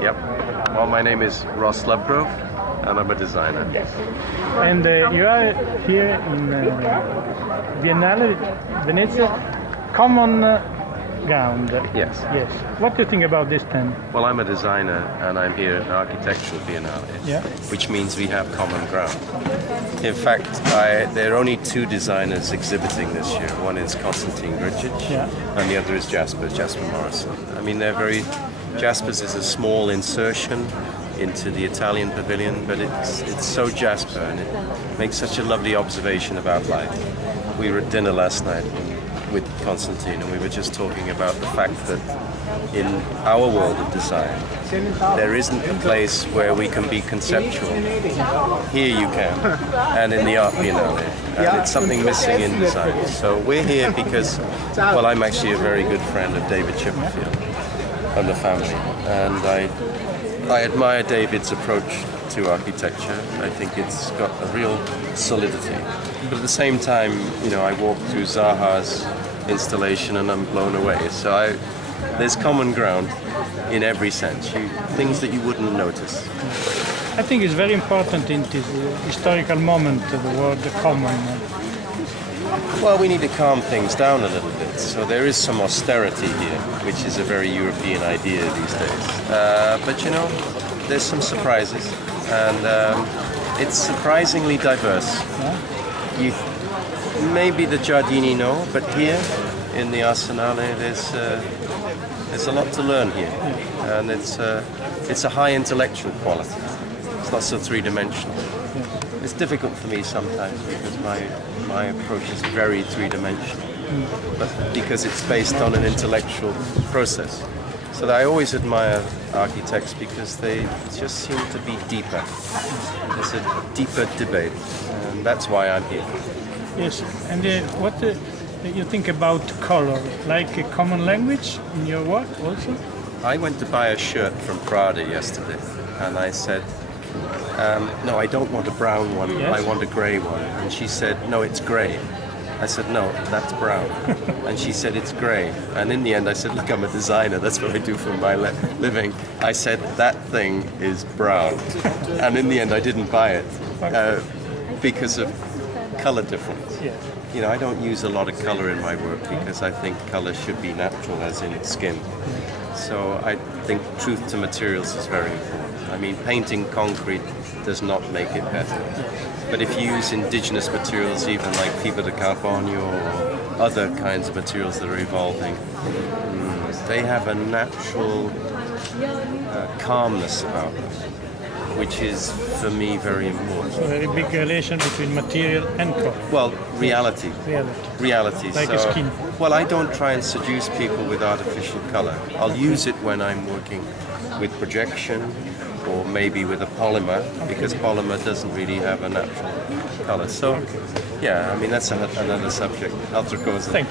Yep. Well, my name is Lovegrove, and I'm a designer. And you are here in Biennale, Venice, common ground. Yes. Yes. What do you think about this stand? Well, I'm a designer, and I'm here at Architectural Biennale, Yeah. which means we have common ground. In fact, there are only two designers exhibiting this year. One is Konstantin Grcic, Yeah. and the other is Jasper Morrison. I mean, Jasper's is a small insertion into the Italian pavilion, but it's so Jasper, and it makes such a lovely observation about life. We were at dinner last night with Konstantin, and we were just talking about the fact that in our world of design, there isn't a place where we can be conceptual. Here you can, and in the Art Biennale, and it's something missing in design. So we're here because, well, I'm actually a very good friend of David Chipperfield and the family, and I admire David's approach to architecture. I think it's got a real solidity. But at the same time, I walked through Zaha's installation and I'm blown away. So there's common ground in every sense, things that you wouldn't notice. I think it's very important in this historical moment, the word common. Well, we need to calm things down a little bit. So there is some austerity here, which is a very European idea these days. But there's some surprises, and it's surprisingly diverse. Yeah. Maybe the Giardini know, but here in the Arsenale, there's a lot to learn here, and it's a high intellectual quality. It's not so three-dimensional. It's difficult for me sometimes because my approach is very three-dimensional, but because it's based on an intellectual process. So I always admire architects because they just seem to be deeper. There's a deeper debate, and that's why I'm here. Yes. And what you think about color? Like a common language in your work also? I went to buy a shirt from Prada yesterday, and I said, no, I don't want a brown one, Yes. I want a grey one. And she said, no, it's grey. I said, no, that's brown. And she said, it's grey. And in the end, I said, look, I'm a designer. That's what I do for my living. I said, that thing is brown. And in the end, I didn't buy it because of color difference. Yeah. I don't use a lot of color in my work because I think color should be natural, as in skin. So I think truth to materials is very important. I mean, painting concrete does not make it better. But if you use indigenous materials, even like fibra de carbono or other kinds of materials that are evolving, they have a natural calmness about them, which is, for me, very important. So a very big relation between material and color. Well, reality. Reality. Like a skin. Well, I don't try and seduce people with artificial color. I'll use it when I'm working with projection or maybe with a polymer, because polymer doesn't really have a natural color. So, yeah, I mean, that's another subject. Altra cosa. Thank you.